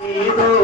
一路。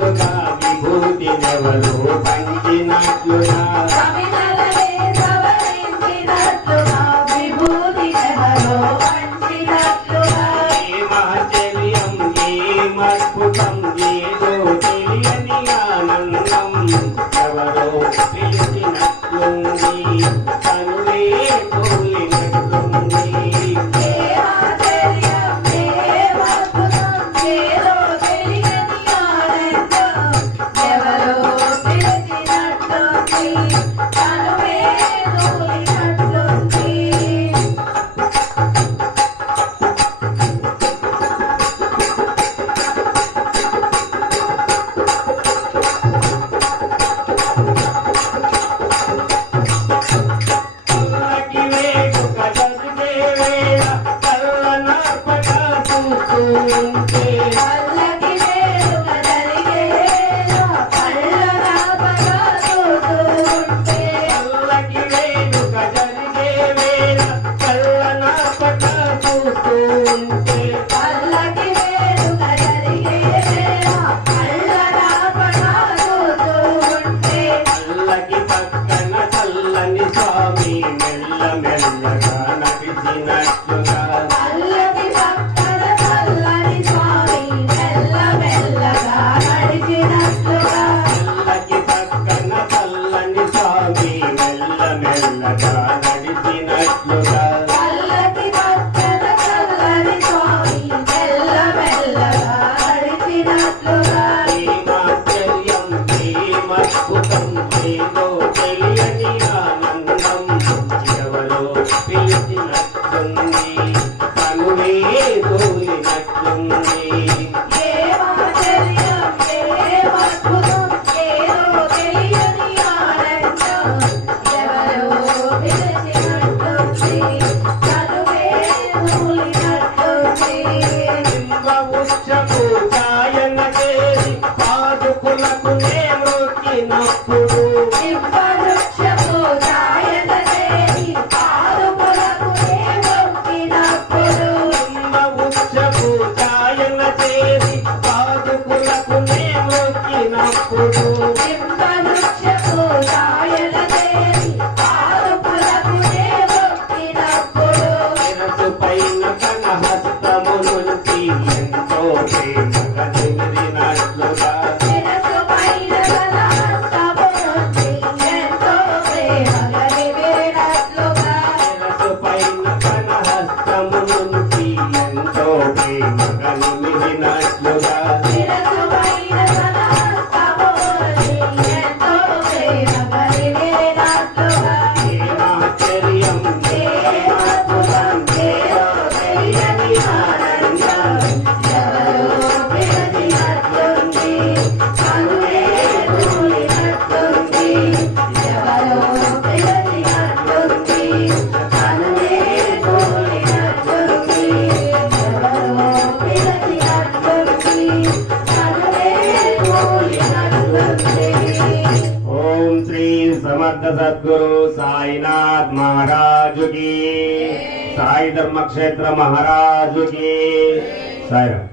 विभूति नवलोकन Amen. प्रसाद महाराज की साई धर्म क्षेत्र महाराज की साईराम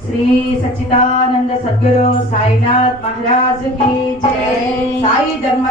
श्री सच्चिदानंद सदगुरु साईनाथ महाराज की जय साई धर्म